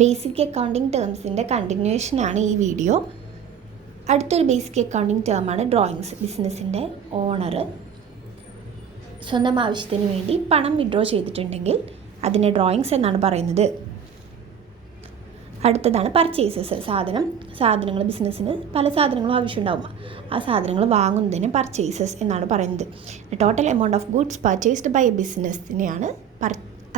Basic accounting ടേംസിൻ്റെ കണ്ടിന്യൂഷനാണ് ഈ video. അടുത്തൊരു basic accounting ടേമാണ് drawings. ബിസിനസ്സിൻ്റെ ഓണർ സ്വന്തം ആവശ്യത്തിന് വേണ്ടി പണം വിഡ്രോ ചെയ്തിട്ടുണ്ടെങ്കിൽ അതിനെ ഡ്രോയിങ്സ് എന്നാണ് പറയുന്നത്. അടുത്തതാണ് പർച്ചേസസ്. സാധനങ്ങൾ ബിസിനസ്സിന് പല സാധനങ്ങളും ആവശ്യമുണ്ടാവും. ആ സാധനങ്ങൾ വാങ്ങുന്നതിന് പർച്ചേസസ് എന്നാണ് പറയുന്നത്. Total amount of goods purchased by a ബിസിനസ്സിനെയാണ്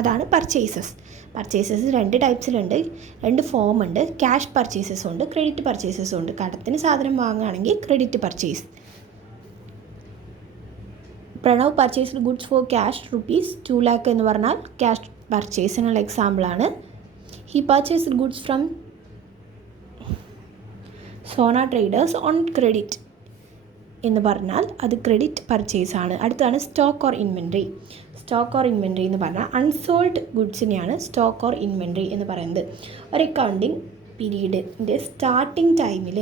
അതാണ് പർച്ചേസസ്. പർച്ചേസസ് 2 ടൈപ്സിലുണ്ട്, 2 ഫോം ഉണ്ട്. ക്യാഷ് പർച്ചേസസും ഉണ്ട്, ക്രെഡിറ്റ് പർച്ചേസസും ഉണ്ട്. കടത്തിന് സാധനം വാങ്ങുകയാണെങ്കിൽ credit purchase. Pranav purchased goods for cash ₹2 lakh എന്ന് പറഞ്ഞാൽ ക്യാഷ് പർച്ചേസിനുള്ള എക്സാമ്പിളാണ്. He purchased goods from Sona traders on credit എന്ന് പറഞ്ഞാൽ അത് ക്രെഡിറ്റ് പർച്ചേസ് ആണ്. അടുത്താണ് stock or inventory. Stock or inventory എന്ന് പറഞ്ഞാൽ അൺസോൾഡ് ഗുഡ്സിനെയാണ് സ്റ്റോക്ക് ഓർ ഇൻവെൻട്രി എന്ന് പറയുന്നത്. ഒരു അക്കൗണ്ടിങ് പീരീഡിൻ്റെ സ്റ്റാർട്ടിംഗ് ടൈമിൽ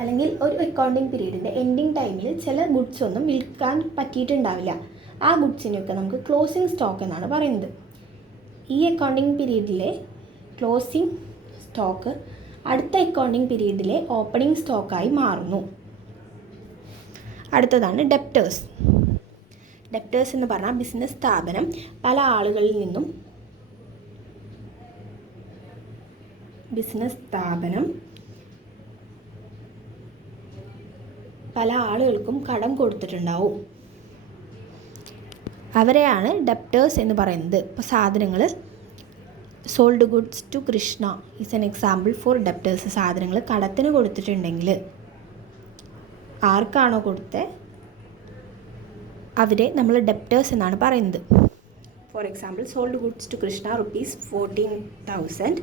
അല്ലെങ്കിൽ ഒരു അക്കൗണ്ടിങ് പീരീഡിൻ്റെ എൻഡിങ് ടൈമിൽ ചില ഗുഡ്സ് ഒന്നും വിൽക്കാൻ പറ്റിയിട്ടുണ്ടാവില്ല. ആ ഗുഡ്സിനെയൊക്കെ നമുക്ക് ക്ലോസിംഗ് സ്റ്റോക്ക് എന്നാണ് പറയുന്നത്. ഈ അക്കൗണ്ടിങ് പീരീഡിലെ ക്ലോസിംഗ് സ്റ്റോക്ക് അടുത്ത അക്കൗണ്ടിങ് പീരീഡിലെ ഓപ്പണിംഗ് സ്റ്റോക്കായി മാറുന്നു. അടുത്തതാണ് ഡെപ്റ്റേഴ്സ്. ഡെപ്റ്റേഴ്സ് എന്ന് പറഞ്ഞാൽ ബിസിനസ് സ്ഥാപനം പല ആളുകളിൽ നിന്നും പല ആളുകൾക്കും കടം കൊടുത്തിട്ടുണ്ടാവും. അവരെയാണ് ഡെപ്റ്റേഴ്സ് എന്ന് പറയുന്നത്. ഇപ്പോൾ സാധനങ്ങൾ sold goods to Krishna is an example for debtors. സാധനങ്ങൾ കടത്തിന് കൊടുത്തിട്ടുണ്ടെങ്കിൽ ആർക്കാണോ കൊടുത്തത് അവരെ നമ്മൾ ഡെപ്റ്റേഴ്സ് എന്നാണ് പറയുന്നത്. For example sold goods to Krishna ₹14,000,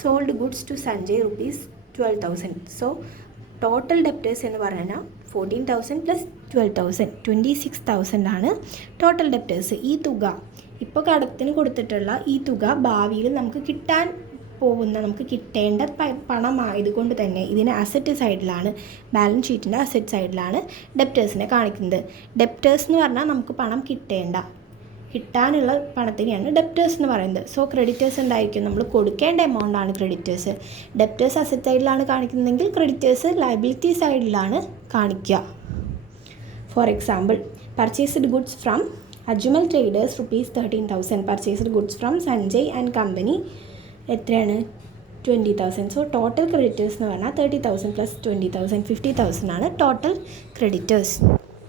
sold goods to Sanjay ₹12,000. So total debtors എന്ന് പറഞ്ഞാൽ 14,000 + 12,000 26,000 ആണ് ടോട്ടൽ ഡെപ്റ്റേഴ്സ്. ഈ തുക ഇപ്പോൾ കടത്തിന് കൊടുത്തിട്ടുള്ള ഈ തുക ഭാവിയിൽ നമുക്ക് കിട്ടേണ്ട പണമായതുകൊണ്ട് തന്നെ ഇതിന് അസറ്റ് സൈഡിലാണ്, ബാലൻസ് ഷീറ്റിൻ്റെ അസറ്റ് സൈഡിലാണ് ഡെപ്റ്റേഴ്സിനെ കാണിക്കുന്നത്. ഡെപ്റ്റേഴ്സ് എന്ന് പറഞ്ഞാൽ നമുക്ക് പണം കിട്ടാനുള്ള പണത്തിനെയാണ് ഡെപ്റ്റേഴ്സ് എന്ന് പറയുന്നത്. സോ ക്രെഡിറ്റേഴ്സ് ഉണ്ടായിരിക്കും, നമ്മൾ കൊടുക്കേണ്ട എമൗണ്ട് ആണ് ക്രെഡിറ്റേഴ്സ്. ഡെപ്റ്റേഴ്സ് അസറ്റ് സൈഡിലാണ് കാണിക്കുന്നതെങ്കിൽ ക്രെഡിറ്റേഴ്സ് ലയബിലിറ്റി സൈഡിലാണ് കാണിക്കുക. For example purchased goods from Ajmal traders ₹13,000. Purchased goods from Sanjay and company എത്രയാണ്? 20,000. സോ ടോട്ടൽ ക്രെഡിറ്റേഴ്സ് എന്ന് പറഞ്ഞാൽ 30,000 + 20,000 50,000 ആണ് ടോട്ടൽ ക്രെഡിറ്റേഴ്സ്.